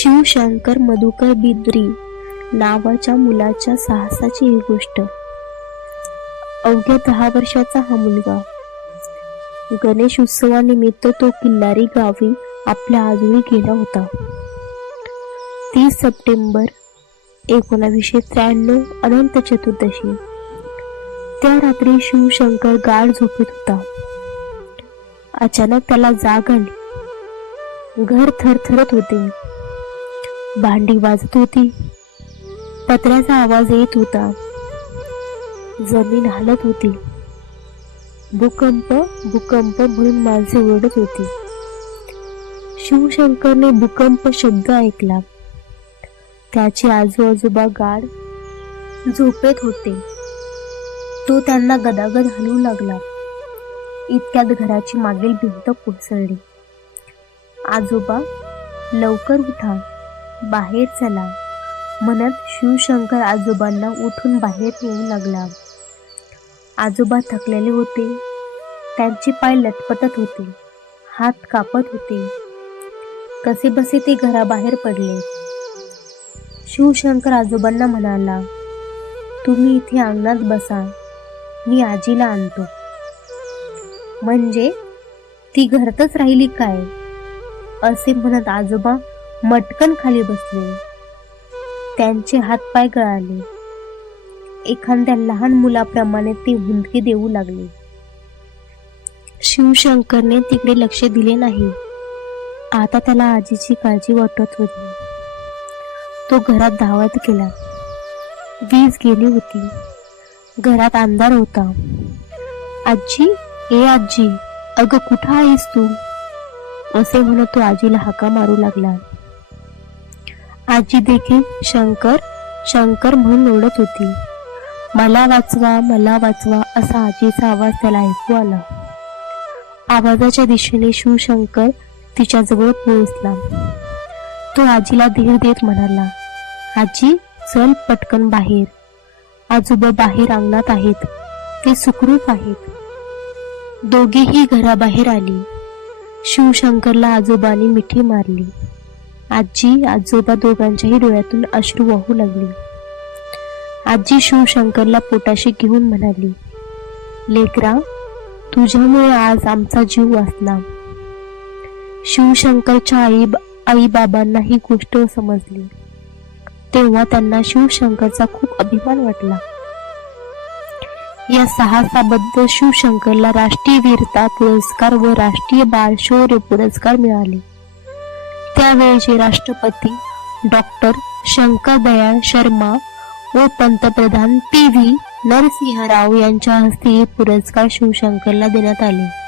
शिवशंकर मधुकर बिद्री नावाच्या मुलाच्या साहसाची ही गोष्ट. अवघ्या दहा वर्षाचा हा मुलगा. गणेश उत्सवानिमित्त तो किल्लारी गावी आपल्या आजोळी गेला होता. तीस सप्टेंबर एकोणावीसशे त्र्याण्णव अनंत चतुर्दशी. त्या रात्री शिवशंकर गाढ झोपेत होता. अचानक त्याला जाग आली. घर थरथरत होते. भांडी वाजत होती. पत्र्याचा आवाज येत होता. जमीन हलत होती. भूकंप भूकंप म्हणून माणसे ओरडत होती. शिवशंकरने भूकंप शब्द ऐकला. त्याचे आजूबाजूबा गाड झोपेत होते. तो त्यांना गदागद हलवू लागला. इतक्यात घराची मागील भिंत कोसळली. आजोबा लवकर उठा. बाहेर चला. म्हणत शिवशंकर आजोबांना उठून बाहेर येऊ लागला. आजोबा थकलेले होते. त्यांचे पाय लटपटत होते. हात कापत होते. कसे बसे ते घराबाहेर पडले. शिवशंकर आजोबांना म्हणाला तुम्ही इथे अंगणात बसा. मी आजीला आणतो. म्हणजे? ती घरातच राहिली काय? असे म्हणत आजोबा मटकन खाली बसले. त्यांचे हातपाय गळाले. एखाद्या लहान मुलाप्रमाणे ते हुंदके देऊ लागले. शिवशंकरने तिकडे लक्ष दिले नाही. आता त्याला आजीची काळजी वाटत होती. तो घरात धावत गेला. वीज गेली होती. घरात अंधार होता. आजी ए आजी अगं कुठं आहेस तू? असे म्हणत तो आजीला हाका मारू लागला. आजी देखील शंकर शंकर म्हणून ओढत होती. मला वाचवा मला वाचवा असा आजीचा आवाज त्याला ऐकू आला. आवाजाच्या दिशेने शिवशंकर तिच्याजवळ पोहोचला. तो आजीला धीर देत म्हणाला आजी चल पटकन बाहेर. आजोबा बाहेर अंगणात आहेत. ते सुखरूप आहेत. दोघेही घराबाहेर आली. शिवशंकरला आजोबांनी मिठी मारली. आजी आजोबा दोघांच्याही डोळ्यातून अश्रू वाहू लागली. आजी शिवशंकरला पोटाशी घेऊन म्हणाली लेकरा तुझ्यामुळे आज आमचा जीव वाचला. शिवशंकरच्या आई आईबाबांना ही गोष्ट समजली. तेव्हा त्यांना शिवशंकरचा खूप अभिमान वाटला. या साहसाबद्दल शिवशंकरला राष्ट्रीय वीरता पुरस्कार व राष्ट्रीय बाल शौर्य पुरस्कार मिळाले. त्यावेळचे राष्ट्रपती डॉक्टर शंकर दयाळ शर्मा व पंतप्रधान पी व्ही नरसिंह राव यांच्या हस्ते हे पुरस्कार शिवशंकरला देण्यात आले.